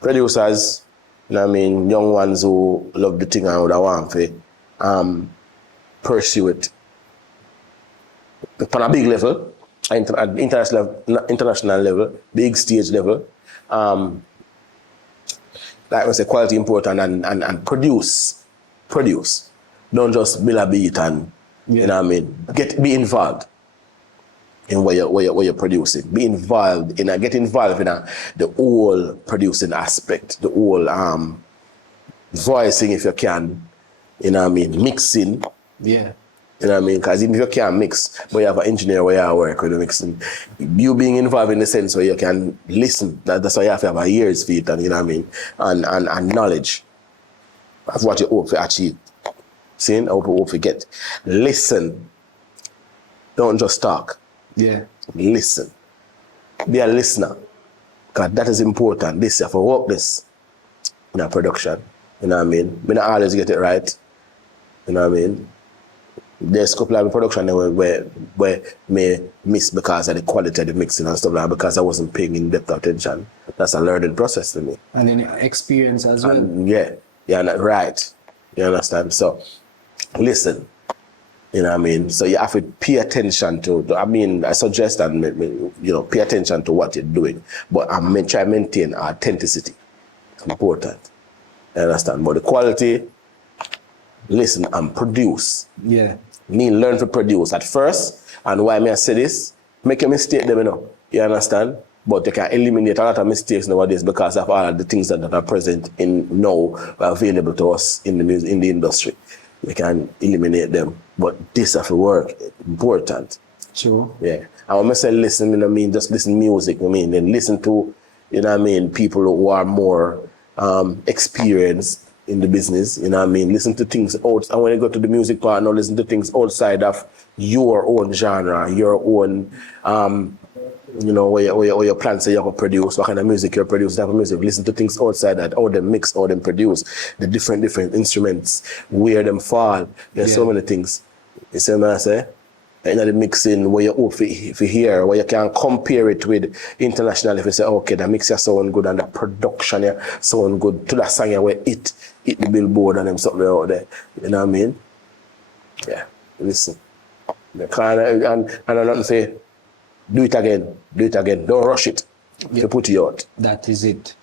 producers, you know what I mean, young ones who love the thing and would want to pursue it on a big level, international level, big stage level. Like I say, quality important, and produce. Don't just build a beat and you know what I mean. Be involved in what you're producing. Be involved in get involved in the whole producing aspect, the whole voicing if you can, you know what I mean, mixing. Yeah. You know what I mean? Because even if you can't mix, but you have an engineer where you work with the mixing, you being involved in the sense where you can listen. That's why you have to have a ears for it, and you know what I mean, and knowledge of what you hope to achieve. See, I hope to get. Listen. Don't just talk. Yeah. Listen. Be a listener. Because that is important. This, you have to work this in a production. You know what I mean? I not always get it right. You know what I mean? There's a couple of production where may miss because of the quality of the mixing and stuff like that, because I wasn't paying in-depth attention. That's a learning process to me. And then experience as well. And yeah, right. You understand? So, listen. You know what I mean? So you have to pay attention to, I mean, I suggest that, you know, pay attention to what you're doing, but I try to maintain authenticity. It's important. You understand? But the quality, listen and produce. Yeah. Learn to produce at first, and why may I say this? Make a mistake them, you know. You understand? But you can eliminate a lot of mistakes nowadays because of all of the things that are present now available to us in the industry. We can eliminate them. But this have to work. Important. True. Yeah. And when I say listen, you know what I mean, just listen to music, I mean, then listen to, you know what I mean, people who are more experienced in the business, you know what I mean? Listen to things out, and when you go to the music part, now listen to things outside of your own genre, your own, you know, where your plans say you're going to produce, what kind of music you're producing, type of music. Listen to things outside that, how they mix, how they produce, the different instruments, where them fall. There's so many things. You see what I say? You know, the mixing, where you hope if you hear, where you can compare it with international, if you say, okay, the mix is sound good and the production here sound good to that song here where it hit the billboard and them something out there. You know what I mean? Yeah, listen. And I'm not say, do it again. Don't rush it. You put it out. That is it.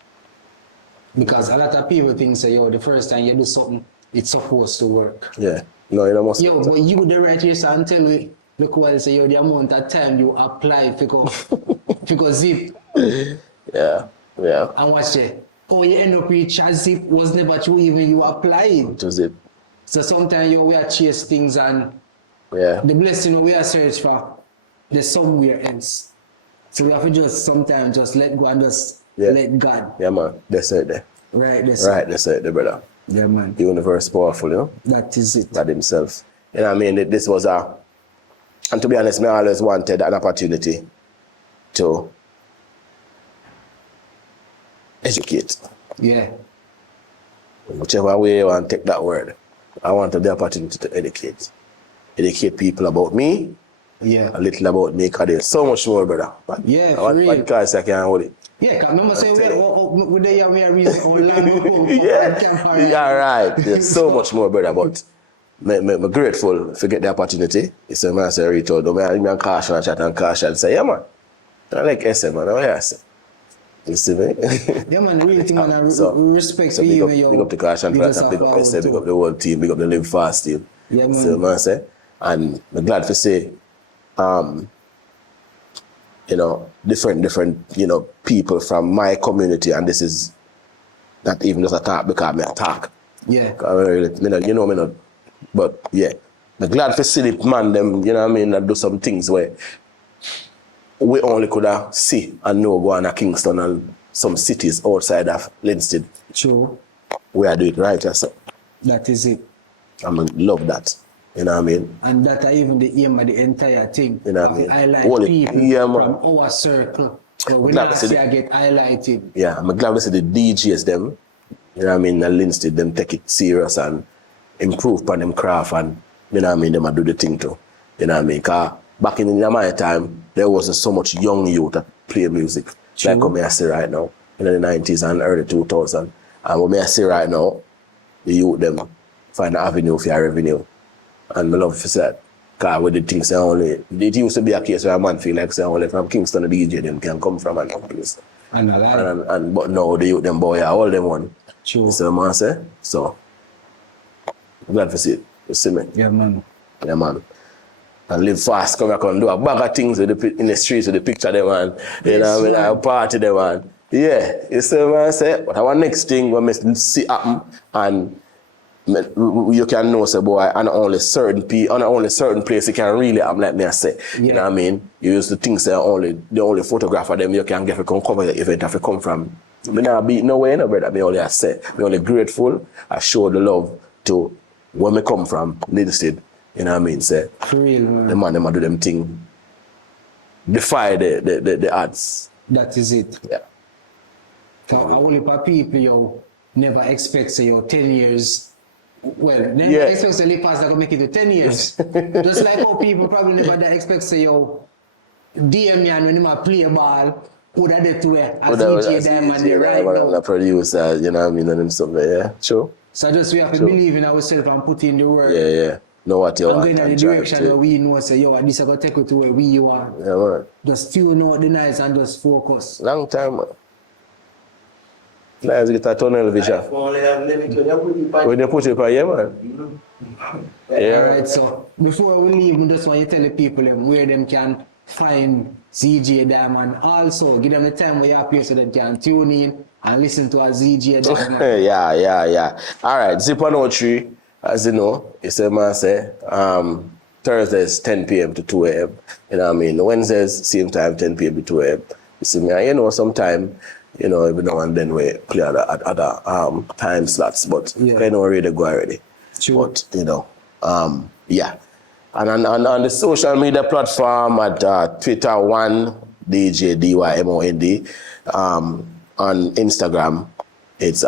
Because a lot of people think, say, yo, the first time you do something, it's supposed to work. Yeah. No, you know, most yo, but you the right here and tell me, look what I say, yo, the amount of time you apply for zip. Yeah. And watch it. Oh, you end up with zip was never true even you applied. To zip. So sometimes you we are chase things and the blessing we are search for, there's somewhere else. So we have to just sometimes just let go and just let God. Yeah, man. That's it there. Right, that's it there, brother. Yeah, man. The universe powerful, you know? That is it. God himself. You know what I mean? This was and to be honest, I always wanted an opportunity to educate. Yeah. Whichever way you want to take that word. I wanted the opportunity to educate. Educate people about me. Yeah. A little about me, because there's so much more, brother. But yeah, I want podcasts, I can't hold it. Yeah, because remember saying we there we are reason online. Yeah, right. There's so much more, brother, but I'm grateful to get the opportunity. It's a man say reach out. I'm caution and chat and caution and say, yeah, man. I like SM, man. I say. You see me? Yeah, man, really thing, man. I respect so you. Big up the caution, big up SM, big up the whole team, big up the LiveFast team. Yeah, man. See what I say? And I'm glad to say, you know, different, you know, people from my community, and this is not even just a talk because I talk. Yeah. You know me not, but yeah, I'm glad to see the man them, you know what I mean, that do some things where we only could see and know go on to Kingston and some cities outside of Linstead. True. We are doing it right, yes, sir. That is it. I love that. You know what I mean? And that are even the aim of the entire thing. You know what I mean? I like people from our circle So when glad I to see see I get highlighted. Yeah, I'm glad to see the DJs them, you know what I mean, and Linstead, them take it serious and improve upon them craft and, you know what I mean, them a do the thing too. You know what I mean? Because back in my time, there wasn't so much young youth that play music. True. Like what I see right now, in the 90s and early 2000s. And what I see right now, the youth them find an avenue for your revenue. And I love to say that. Because with the things say only, it used to be a case where a man feel like say only from Kingston the DJ them can come from and place. And I like And but now the youth them boy are all them one. True. So man say, so I'm glad to see it. You see me? Yeah, man. Yeah, man. And live fast, come back and do a bag of things with in the streets with the picture them, man. You know what I mean? I party them, man. Yeah, you see what I say? But our next thing when we see happen and you can know, say, boy, on only certain place you can really happen, like me I say. Yeah. You know what I mean? You used to think say the only photographer them you can get to come cover the event if it come from. Me not be no way, no brother. Me only I say. Me only grateful. I show the love to where me come from, Linstead. You know what I mean? Say, For real, man. the man, them a do them thing. Defy the odds. That is it. Yeah. So a whole heap of people, yo, never expect, say, yo, 10 years. Well, never Yeah. expect say LiveFast gonna make it to 10 years. Just like how people probably never expect, say, yo, DM when they play a ball, would have did to where as DJ Dymond right now. The producer, you know what I mean? And them stuff like, yeah. Sure. So just we have to Sure. believe in ourselves and put in the work. Yeah, yeah. Know what you And want. going in the and try direction to- where we know, say, yo, this is going to take you to where we want. Yeah, man. Just tune out the nights and just focus. Long time, man. Let's get a tunnel vision. Only have limit when you put it back. When you put it on, yeah, man. Yeah. Alright, so before we leave, we just want you to tell the people where them can find ZJ Dymond. Also, give them the time where you are here so they can tune in and listen to a ZJ Dymond. Yeah. All right, ZipFm, as you know, it's a man say, Thursdays 10 p.m. to 2 a.m. You know what I mean? Wednesdays, same time, 10 p.m. to 2 a.m. You see me, and you know, sometime, you know, every now and then we play at other time slots, but Yeah. I know already go already. True. But, you know, yeah. And on the social media platform at Twitter1, DJ Dymond. On Instagram, it's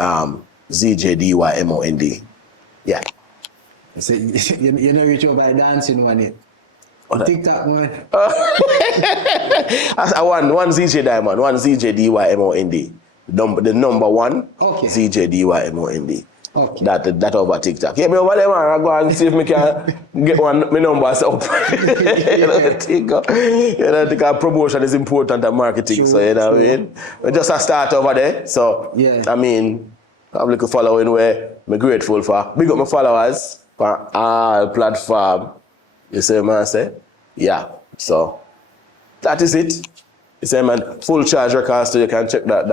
ZJDYMOND. Yeah. So, you know, reach over by dancing one it. TikTok, man. One ZJ Dymond, one ZJDYMOND. The number one, Okay. ZJDYMOND. Okay. That over TikTok. Yeah, me over there, man. I go and see if me can get my numbers up. You know, think promotion is important and marketing. True, so you know what I mean. We just a start over there. So Yeah. I mean, public following where I'm grateful for. Big up my followers for all platform. You see, man. Say, yeah. So that is it. You say, man. Full charge records, so you can check that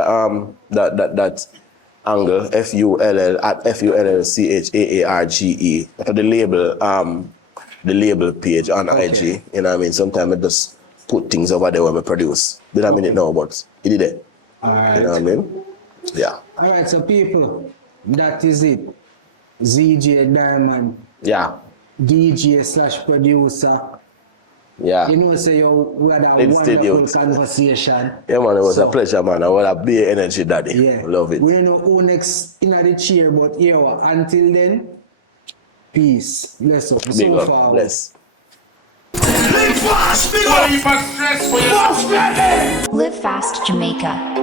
angle, FULL at FULLCHAARGE. That's the label page on IG. You know what I mean? Sometimes I just put things over there when we produce. Did I mean it now, but it did it. Alright. You know what I mean? Yeah. Alright, so people, that is it. ZJ Dymond, Yeah. DJ/producer. Yeah. You know, say we had a Linstead wonderful youth. conversation. Yeah, man, it was So, a pleasure, man. I want a big energy, daddy. Yeah. Love it. We don't know who next in the chair, but here, until then, peace. Bless up. Big So up. far. Bless. LiveFast Jamaica.